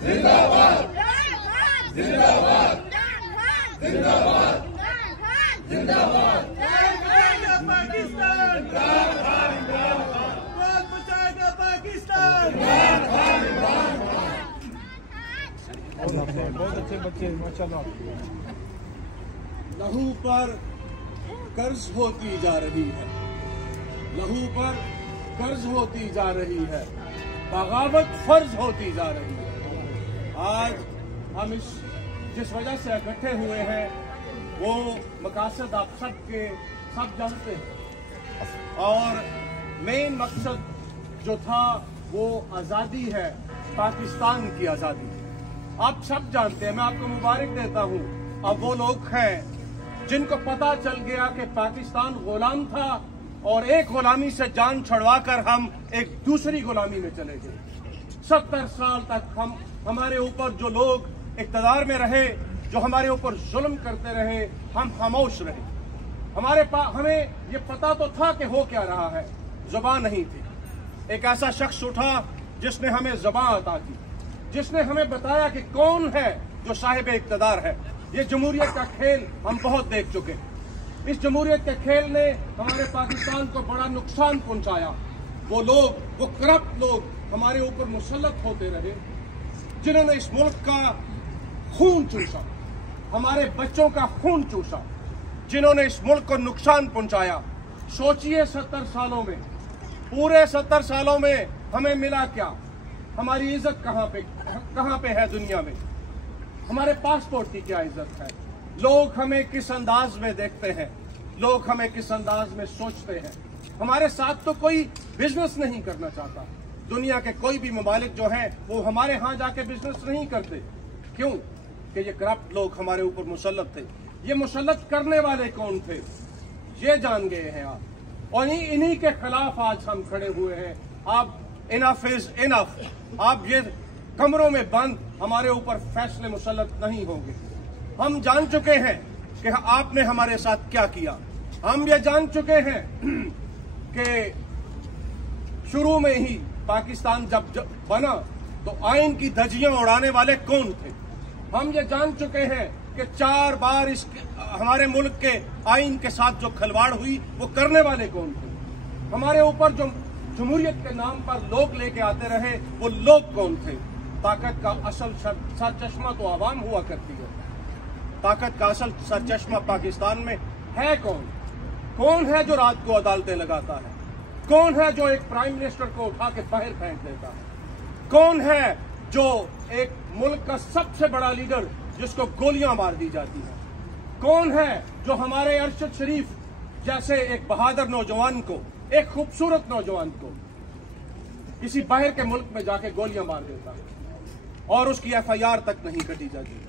जिंदाबाद जिंदाबाद जिंदाबाद जिंदाबाद पाकिस्तान कौन बचाएगा पाकिस्तान। बहुत अच्छे बच्चे माशाल्लाह। लहू पर कर्ज होती जा रही है, लहू पर कर्ज होती जा रही है, बगावत फर्ज होती जा रही है। आज हम जिस वजह से इकट्ठे हुए हैं वो मकसद आप सब जानते हैं, और मेन मकसद जो था वो आज़ादी है, पाकिस्तान की आज़ादी। आप सब जानते हैं, मैं आपको मुबारक देता हूँ। अब वो लोग हैं जिनको पता चल गया कि पाकिस्तान गुलाम था और एक गुलामी से जान छुड़वाकर हम एक दूसरी गुलामी में चले गए। 70 साल तक हमारे ऊपर जो लोग इक़्तिदार में रहे, जो हमारे ऊपर जुल्म करते रहे, हम खामोश रहे। हमें ये पता तो था कि हो क्या रहा है, जुबान नहीं थी। एक ऐसा शख्स उठा जिसने हमें जुबान अता की, जिसने हमें बताया कि कौन है जो साहिब इक़्तिदार है। ये जमहूरियत का खेल हम बहुत देख चुके हैं। इस जमहूरियत के खेल ने हमारे पाकिस्तान को बड़ा नुकसान पहुंचाया। वो करप्ट लोग हमारे ऊपर मुसल्लत होते रहे, जिन्होंने इस मुल्क का खून चूसा, हमारे बच्चों का खून चूसा, जिन्होंने इस मुल्क को नुकसान पहुंचाया। सोचिए 70 सालों में, पूरे 70 सालों में हमें मिला क्या? हमारी इज्जत कहाँ पे है दुनिया में? हमारे पासपोर्ट की क्या इज्जत है? लोग हमें किस अंदाज में देखते हैं, लोग हमें किस अंदाज में सोचते हैं। हमारे साथ तो कोई बिजनेस नहीं करना चाहता। दुनिया के कोई भी ममालिक जो हैं वो हमारे यहाँ जाके बिजनेस नहीं करते। क्यों? कि ये करप्ट लोग हमारे ऊपर मुसल्लत थे। ये मुसल्लत करने वाले कौन थे ये जान गए हैं आप, और इन्हीं के खिलाफ आज हम खड़े हुए हैं। आप इनफ इज इनफ, आप ये कमरों में बंद हमारे ऊपर फैसले मुसल्लत नहीं होंगे। हम जान चुके हैं कि आपने हमारे साथ क्या किया। हम ये जान चुके हैं कि शुरू में ही पाकिस्तान जब बना तो आइन की धज्जियां उड़ाने वाले कौन थे। हम ये जान चुके हैं कि 4 बार हमारे मुल्क के आइन के साथ जो खिलवाड़ हुई वो करने वाले कौन थे। हमारे ऊपर जो जमहूरियत के नाम पर लोग लेके आते रहे वो लोग कौन थे। ताकत का असल सरचश्मा तो आवाम हुआ करती है। ताकत का असल सरचश्मा पाकिस्तान में है कौन? कौन है जो रात को अदालतें लगाता है? कौन है जो एक प्राइम मिनिस्टर को उठा के बाहर फेंक देता है? कौन है जो एक मुल्क का सबसे बड़ा लीडर जिसको गोलियां मार दी जाती है? कौन है जो हमारे अरशद शरीफ जैसे एक बहादुर नौजवान को, एक खूबसूरत नौजवान को किसी बाहर के मुल्क में जाके गोलियां मार देता है और उसकी FIR तक नहीं कटी जाती?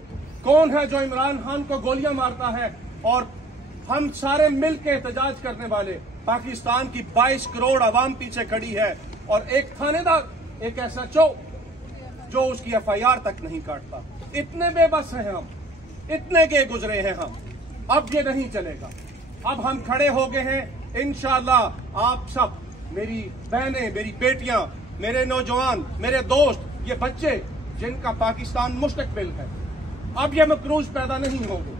कौन है जो इमरान खान को गोलियां मारता है और हम सारे मिल के एहतजाज करने वाले, पाकिस्तान की 22 करोड़ आवाम पीछे खड़ी है और एक थानेदार, एक SHO जो उसकी FIR तक नहीं काटता? इतने बेबस हैं हम, इतने के गुजरे हैं हम। अब ये नहीं चलेगा। अब हम खड़े हो गए हैं। इंशाअल्लाह आप सब, मेरी बहनें, मेरी बेटियां, मेरे नौजवान, मेरे दोस्त, ये बच्चे जिनका पाकिस्तान मुस्तकबिल है, अब ये मकरूज पैदा नहीं होंगे।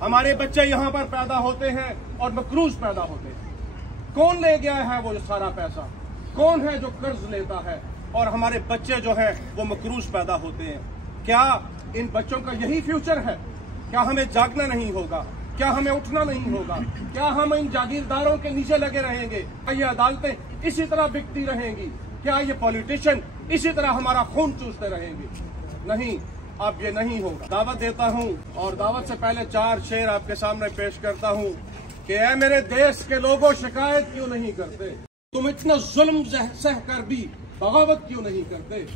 हमारे बच्चे यहाँ पर पैदा होते हैं और मकरूज पैदा होते हैं। कौन ले गया है वो सारा पैसा? कौन है जो कर्ज लेता है और हमारे बच्चे जो है वो मकरूज पैदा होते हैं? क्या इन बच्चों का यही फ्यूचर है? क्या हमें जागना नहीं होगा? क्या हमें उठना नहीं होगा? क्या हम इन जागीरदारों के नीचे लगे रहेंगे? क्या ये अदालतें इसी तरह बिकती रहेंगी? क्या ये पॉलिटिशियन इसी तरह हमारा खून चूसते रहेंगे? नहीं, अब ये नहीं होगा। दावत देता हूँ और दावत से पहले 4 शेर आपके सामने पेश करता हूँ कि ऐ मेरे देश के लोगों, शिकायत क्यों नहीं करते? तुम इतना जुल्म सह कर भी बगावत क्यों नहीं करते?